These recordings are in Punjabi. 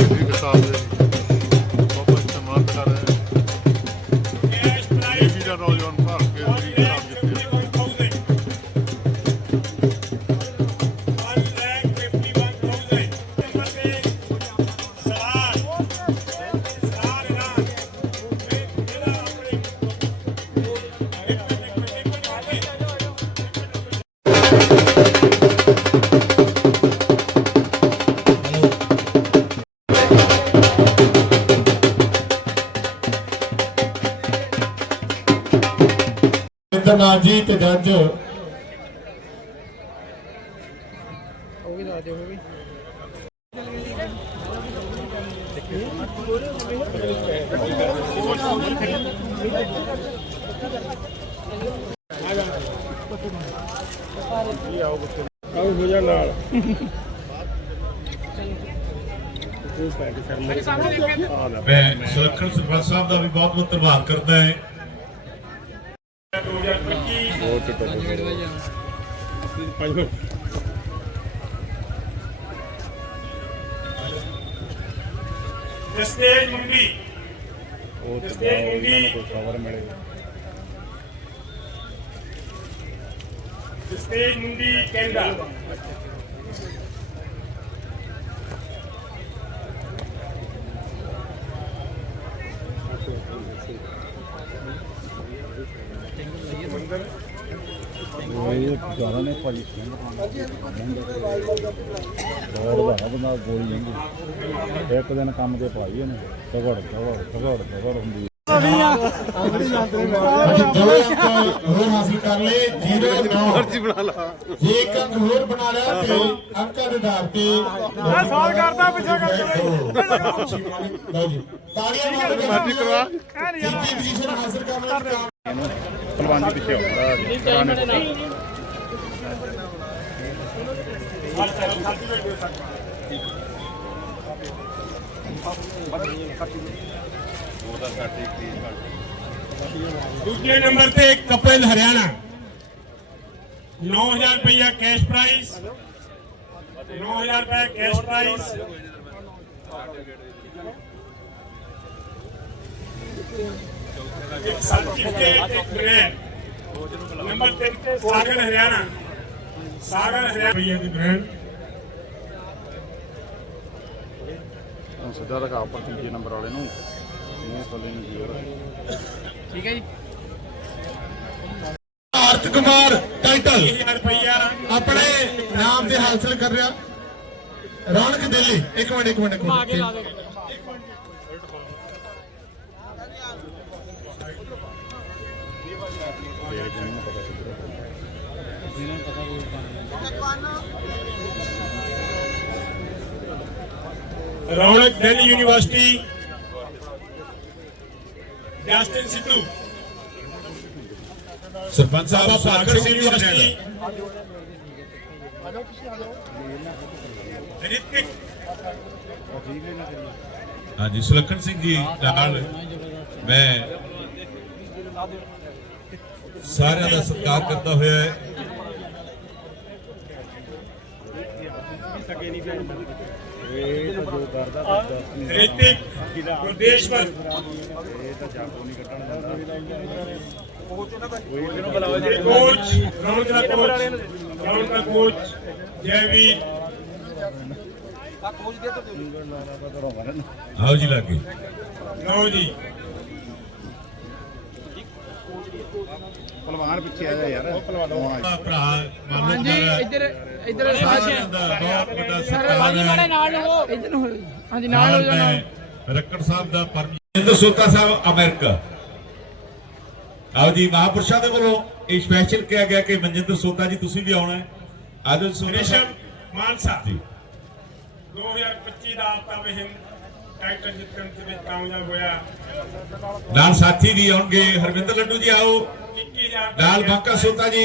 ਬਿਜਲੀ ਕੇ ਸਾਥ ਦੇ ਇੰਦਰਨਾਥ ਜੀ ਤੇ ਜੱਜ। ਮੈਂ ਸੁਰੱਖਣ ਸਰਪੰਚ ਸਾਹਿਬ ਦਾ ਵੀ ਬਹੁਤ ਬਹੁਤ ਧੰਨਵਾਦ ਕਰਦਾ ਹਾਂ। ਸਟੇਜ ਮੁੰਡੀ ਸਟੇਜ ਮੁੰਡੀ ਸਟੇਜ ਮੁੰਡੀ ਕਹਿੰਦਾ ਇਹ ਜ਼ਿਆਦਾ ਨੇ ਭਾਜੀ ਦੌੜ ਦਾ ਬੰਦਾ ਗੋਲੀ ਜਾਂਦੀ ਇੱਕ ਦਿਨ ਕੰਮ ਤੇ ਪਾਈ ਇਹਨੇ ਝਗੜ ਝਗੜ ਝਗੜ ਝਗੜ ਹੁੰਦੀ ਅਸੀਂ ਦੋ ਅੰਕ ਹੋਰ ਹਾਸਲ ਕਰ ਲਏ 0 9 ਮਰਜ਼ੀ ਬਣਾ ਲਾ। ਜੇ ਇੱਕ ਅੰਕ ਹੋਰ ਬਣਾ ਲਿਆ ਤੇ ਅੰਕਾਂ ਦੇ ਆਧਾਰ ਤੇ ਮੈਂ ਸਵਾਲ ਕਰਦਾ ਪਿੱਛੇ ਕਰਕੇ ਲਓ ਜੀ। ਤਾੜੀਆਂ ਮਾਰ ਕੇ ਮਰਜ਼ੀ ਕਰਵਾ। ਤੀਜੀ ਪੋਜੀਸ਼ਨ ਹਾਸਲ ਕਰਨ ਲਈ ਪਹਿਲਵਾਨ ਜੀ ਪਿੱਛੇ ਆਉਂਦਾ ਦੂਜੇ ਨੰਬਰ ਤੇ ਕਪਿਲ ਹਰਿਆਣਾ। 9000 ਰੁਪਇਆ ਕੈਸ਼ ਪ੍ਰਾਈਜ਼ 9000 ਰੁਪਇਆ ਕੈਸ਼ ਪ੍ਰਾਈਜ਼ ਇੱਕ ਸਰਟੀਫਿਕੇਟ ਇੱਕ ਬ੍ਰਾਂਡ ਨੰਬਰ 3 ਤੇ ਸਾਗਰ ਹਰਿਆਣਾ। ਸਾਗਰ ਹਰਿਆਣਾ ਭਈਆ ਦੀ ਬ੍ਰਾਂਡ ਹੁਣ ਸਿੱਧਾ ਰਖਾ ਉੱਪਰ ਤੀਜੇ ਨੰਬਰ ਵਾਲੇ ਨੂੰ। ਮੂੰਹ ਥੱਲੇ ਨੂੰ ਜੀਰ ਭਾਰਤ ਕੁਮਾਰ ਟਾਈਟਲ। 1000 ਰੁਪਇਆ ਆਪਣੇ ਨਾਮ ਤੇ ਹਾਸਲ ਕਰ ਰਿਹਾ। ਰੌਣਕ ਦਿੱਲੀ। ਇੱਕ ਮਿੰਟ ਇੱਕ ਮਿੰਟ ਇੱਕ minute. Raunak Delhi university, Justin Sidhu. Sarpanch ਸਾਹਿਬ ਭਾਗਰ ਸਿੰਘ ਯੂਨੀਵਰਸਿਟੀ। ਜੀ ਰਿਤਿਕ। ਹਾਂਜੀ, ਸੁਲੱਖਣ ਸਿੰਘ ਜੀ ਨਾਲ ਮੈਂ ਸਾਰਿਆਂ ਦਾ ਸਤਿਕਾਰ ਕਰਦਾ ਹੋਇਆ ਹੈ ਇਹ ਤਾਂ ਜੋ ਕਰਦਾ ਤੂੰ ਦੱਸ ਨਹੀਂ ਰਿਤਿਕ ਗੁਰਦੇਸ਼ਵਰ ਕੋਚ ਰੌਣਕ ਦਾ ਕੋਚ? ਰੌਣਕ ਦਾ ਕੋਚ ਜੈਵੀਰ। ਆਓ ਜੀ ਲਾਗੇ। ਲਓ ਜੀ। ਪਹਿਲਵਾਨ ਪਿੱਛੇ ਆ ਜਾ ਯਾਰ ਪਹਿਲਵਾਨ ਆ ਭਰਾ ਮਾਨਵ ਹਾਂਜੀ ਇੱਧਰ ਇੱਧਰ ਬਹੁਤ ਵੱਡਾ ਸਤਿਕਾਰ ਹੈ। ਨਾਲ ਹੋ। ਇੱਧਰ ਹੋ। ਹਾਂਜੀ ਨਾਲ ਹੋ ਮੈਂ ਰੱਕੜ ਸਾਹਿਬ ਦਾ ਪਰਮਜਿੰਦਰ ਸੋਤਾ ਸਾਹਿਬ ਅਮਰੀਕਾ। ਆਓ ਜੀ ਮਹਾਪੁਰਸ਼ਾਂ ਦੇ ਵੱਲੋਂ ਇਹ ਸਪੈਸ਼ਲ ਕਿਹਾ ਗਿਆ ਕਿ ਮਨਜਿੰਦਰ ਸੋਤਾ ਜੀ ਤੁਸੀਂ ਵੀ ਆਉਣਾ ਹੈ। ਆਦਿਲ ਸੋਤਾ ਮਾਨਸਾ। ਜੀ। 2025 ਦਾ ਆਫਤਾਬ ਹਿੰਦ ਨਾਲ ਸਾਥੀ ਵੀ ਆਉਣਗੇ ਹਰਵਿੰਦਰ ਲੱਡੂ ਜੀ ਆਓ 21000 ਨਾਲ ਬਾਂਕਾ ਸੋਤਾ ਜੀ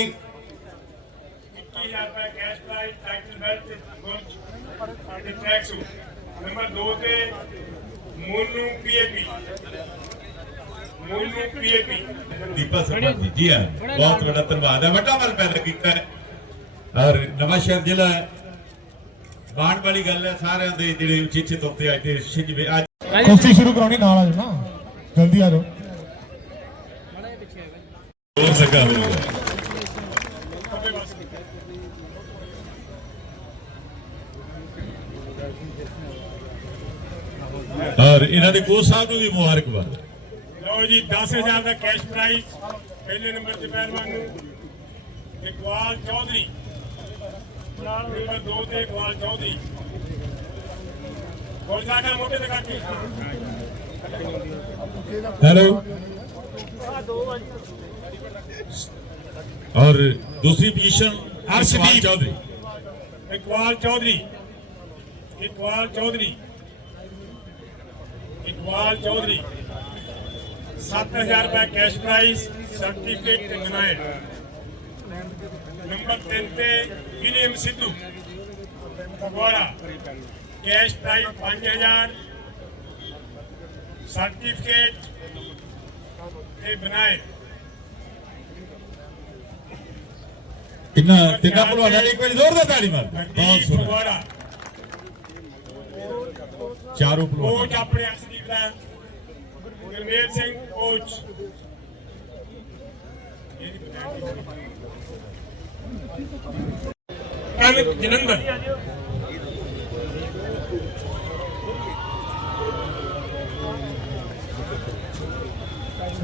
21000 ਰੁਪਏ ਕੈਸ਼ ਪ੍ਰਾਈਜ਼ ਟਾਈਟਲ ਬੈਲਟ ਤੇ ਗੁੰਜ ਤੇ ਟਰੈਕ ਸੂਟ ਨੰਬਰ 2 ਤੇ ਮੋਨੂ ਪੀਏਪੀ ਮੋਨੂ ਪੀਏਪੀ ਦੀਪਾ ਸਰਪੰਚ ਜੀ ਜੀ ਹਾਂ ਬਹੁਤ ਵੱਡਾ ਧੰਨਵਾਦ ਹੈ ਵੱਡਾ ਮਨ ਪੈਦਾ ਕੀਤਾ ਹੈ ਔਰ ਨਵਾਂ ਸ਼ਹਿਰ ਜ਼ਿਲ੍ਹਾ ਹੈ ਮਾਣ ਵਾਲੀ ਗੱਲ ਹੈ ਸਾਰਿਆਂ ਦੇ ਜਿਹੜੇ ਉੱਚੇ ਉੱਚੇ ਤੌਰ ਤੇ ਅੱਜ ਦੇ ਛਿੰਝਵੇਂ ਅੱਜ ਕੁਸ਼ਤੀ ਸ਼ੁਰੂ ਕਰਾਉਣੀ ਨਾਲ ਆ ਜਾਓ ਨਾ। ਜਲਦੀ ਆ ਜਾਓ। ਹੋ ਸਕਾ ਹੋਊਗਾ ਔਰ ਇਹਨਾਂ ਦੇ ਕੋਚ ਸਾਹਿਬ ਨੂੰ ਵੀ ਮੁਬਾਰਕਬਾਦ। ਲਓ ਜੀ 10000 ਦਾ ਕੈਸ਼ ਪ੍ਰਾਈਜ਼। ਪਹਿਲੇ ਨੰਬਰ ਤੇ ਪਹਿਲਵਾਨ ਨੂੰ ਇਕਬਾਲ ਚੌਧਰੀ। ਨੰਬਰ 2 ਤੇ ਇਕਬਾਲ ਚੌਧਰੀ ਗੋਲਦਾ ਕਰ ਮੋਟੇ ਤੇ ਕਰਕੇ हेलो और दूसरी पोजीशन हर्षदीप। चौधरी ਇਕਬਾਲ ਚੌਧਰੀ ਇਕਬਾਲ ਚੌਧਰੀ ਇਕਬਾਲ ਚੌਧਰੀ 7000 ਰੁਪਏ ਕੈਸ਼ ਪ੍ਰਾਈਜ਼ ਸਰਟੀਫਿਕੇਟ ਤੇ ਮਨਾਏ नंबर तीन पे गिनीम सिद्धू फगवाड़ा कैश प्राइज पाँच हजार सर्टिफिकेट ये बनाए इतना तिना पुलवाड़ा एक बार जोरदार ताली मार बहुत सुना चारों पुलवाड़ा कोच अपने असली का गुरमेल सिंह कोच ਕਨਕ ਜਲੰਧਰ।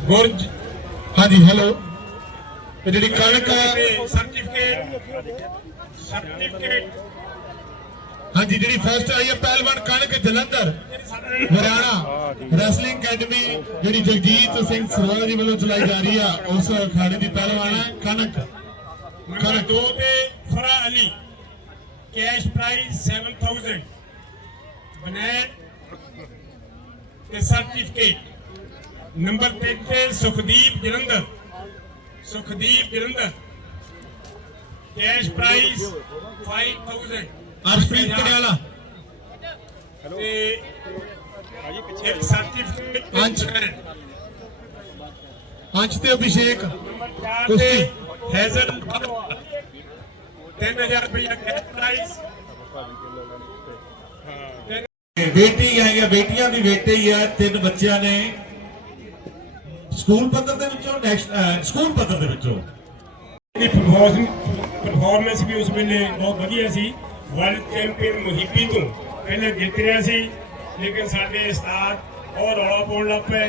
ਗੁਰਜ ਹਾਂਜੀ ਹੈਲੋ ਇਹ ਜਿਹੜੀ ਕਣਕ ਸਰਟੀਫਿਕੇਟ ਹਾਂਜੀ ਜਿਹੜੀ ਫਸਟ ਆਈ ਹੈ ਪਹਿਲਵਾਨ ਕਣਕ ਜਲੰਧਰ ਹਰਿਆਣਾ ਰੈਸਲਿੰਗ ਅਕੈਡਮੀ ਜਿਹੜੀ ਜਗਜੀਤ ਸਿੰਘ ਸਰਵਾਲਾ ਜੀ ਵੱਲੋਂ ਚਲਾਈ ਜਾ ਰਹੀ ਆ ਉਸ ਅਖਾੜੇ ਦੀ ਪਹਿਲਵਾਨ ਹੈ ਕਣਕ। ਨੰਬਰ 2 ਤੇ ਫਰਾ ਅਲੀ ਕੈਸ਼ ਪ੍ਰਾਈਜ਼ 7000 ਬਨੈਣ ਤੇ ਸਰਟੀਫਿਕੇਟ ਨੰਬਰ 3 ਤੇ ਸੁਖਦੀਪ ਜਲੰਧਰ ਸੁਖਦੀਪ ਜਲੰਧਰ ਕੈਸ਼ ਪ੍ਰਾਈਜ਼ 5000 ਅਰਸ਼ਪ੍ਰੀਤ ਕੜਿਆਲਾ ਤੇ ਇੱਕ ਸਰਟੀਫਿਕੇਟ ਅੰਸ਼। ਅੰਸ਼ ਤੇ ਅਭਿਸ਼ੇਕ ਚਾਰ ਤੇ ਹੈਜ਼ਲ 3000 ਰੁਪਏ ਕੈਸ਼ ਪ੍ਰਾਈਜ਼ ਬੇਟੀ ਆਈਆਂ ਬੇਟੀਆਂ ਵੀ ਬੇਟੇ ਹੀ ਆ ਤਿੰਨ ਬੱਚਿਆਂ ਨੇ ਸਕੂਲ ਪੱਧਰ ਦੇ ਵਿੱਚੋਂ ਨੈਕਸਟ ਸਕੂਲ ਪੱਧਰ ਦੇ ਵਿੱਚੋਂ। ਦੀ ਪਰਫਾਰਮੈਂਸ ਵੀ ਉਸ ਵੇਲੇ ਬਹੁਤ ਵਧੀਆ ਸੀ। ਵਰਲਡ ਚੈਂਪੀਅਨ ਮੁਹਿੱਬੀ ਤੋਂ ਪਹਿਲੇ ਜਿੱਤ ਰਿਹਾ ਸੀ ਲੇਕਿਨ ਸਾਡੇ ਉਸਤਾਦ ਉਹ ਰੌਲਾ ਪਾਉਣ ਲੱਗ ਪਏ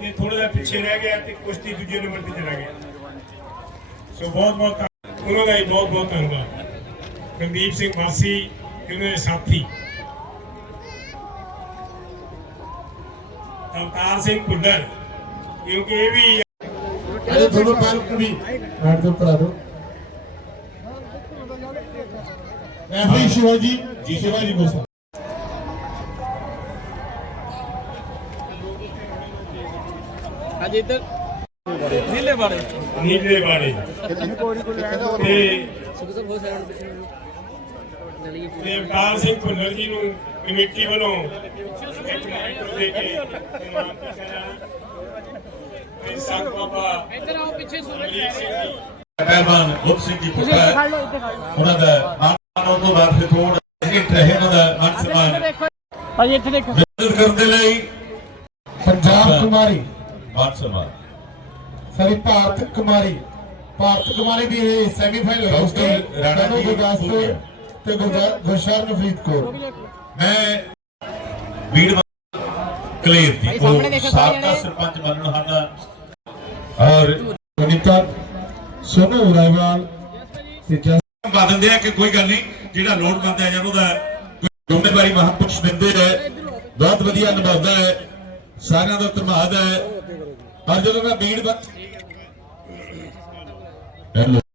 ਕਿ ਥੋੜਾ ਜਿਹਾ ਪਿੱਛੇ ਰਹਿ ਗਿਆ ਤੇ ਕੁਸ਼ਤੀ ਦੂਜੇ ਨੰਬਰ ਤੇ ਚਲਾ ਗਿਆ। ਸੋ ਬਹੁਤ ਬਹੁਤ ਉਹਨਾਂ ਦਾ ਵੀ ਬਹੁਤ ਬਹੁਤ ਧੰਨਵਾਦ। ਕੁਲਦੀਪ ਸਿੰਘ ਵਾਸੀ ਤੇ ਉਹਨਾਂ ਦੇ ਸਾਥੀ। ਅਵਤਾਰ ਸਿੰਘ ਭੁੱਲਰ ਕਿਉਂਕਿ ਇਹ ਵੀ ਅਰੇ ਦੋਨੋਂ ਪਹਿਲ ਵੀ ਬੈਠ ਕੇ ਉੱਪਰ ਆ ਜਾਓ। ਰੈਫਰੀ ਸ਼ਿਵਾਜੀ ਜੀ ਸ਼ਿਵਾਜੀ ਗੋਸਾ ਹਾਂਜੀ ਇੱਧਰ ਨੀਲੇ ਵਾਲੇ ਨੀਲੇ ਵਾਲੇ ਤੇ ਤੇ ਅਵਤਾਰ ਸਿੰਘ ਭੁੱਲਰ ਜੀ ਨੂੰ ਕਮੇਟੀ ਵੱਲੋਂ ਇੱਕ ਮਾਈਕ ਦੇ ਕੇ ਸਨਮਾਨ ਕੀਤਾ ਜਾਣਾ ਤੇ ਸੰਤ ਬਾਬਾ ਇੱਧਰ ਆਓ ਪਿੱਛੇ ਸੂਰਜ ਅਮਰੀਕ ਸਿੰਘ ਜੀ। ਪਹਿਲਵਾਨ ਬੁੱਧ ਸਿੰਘ ਜੀ ਪੁੱਤਰ। ਉਹਨਾਂ ਦਾ ਉਹ ਤੋਂ ਬਾਅਦ ਫਿਰ ਥੋੜਾ ਹਿੱਟ ਰਹੇ ਉਹਨਾਂ ਦਾ ਮਾਨ ਸਨਮਾਨ ਦੇਖੋ ਭਾਜੀ ਇੱਥੇ ਦੇਖੋ। ਭਾਰਤ ਕੁਮਾਰੀ। ਭਾਰਤ ਕੁਮਾਰੀ ਦੀ ਇਹ ਸੈਮੀਫਾਈਨਲ ਹੋ ਗਈ ਰਾਣਾ ਜੀ ਗੁਰਦਾਸਪੁਰ ਤੇ ਗੁਰਸ਼ਰਨ ਫਰੀਦਕੋਟ ਮੈਂ ਬੀੜ ਕਲੇਰ ਦੀ ਉਹ ਸਾਬਕਾ ਸਾਰੇ ਸਰਪੰਚ ਬਣਨ ਹਨ ਔਰ ਅਨੀਤਾ ਸੋਨੂ ਰਾਇਵਾਲ ਤੇ ਜਸ ਪਾ ਦਿੰਦੇ ਆ ਕਿ ਕੋਈ ਗੱਲ ਨਹੀਂ ਜਿਹੜਾ ਲੋੜਵੰਦ ਹੈ ਜਾਂ ਉਹਦਾ ਕੋਈ ਜ਼ਿੰਮੇਵਾਰੀ ਮਹਾਂਪੁਰਸ਼ ਦਿੰਦੇ ਹੈ। ਬਹੁਤ ਵਧੀਆ ਨਿਭਾਉਂਦਾ ਹੈ। ਸਾਰਿਆਂ ਦਾ ਧੰਨਵਾਦ ਹੈ। ਅੱਜ ਜਦੋਂ ਮੈਂ ਬੀੜ Hello.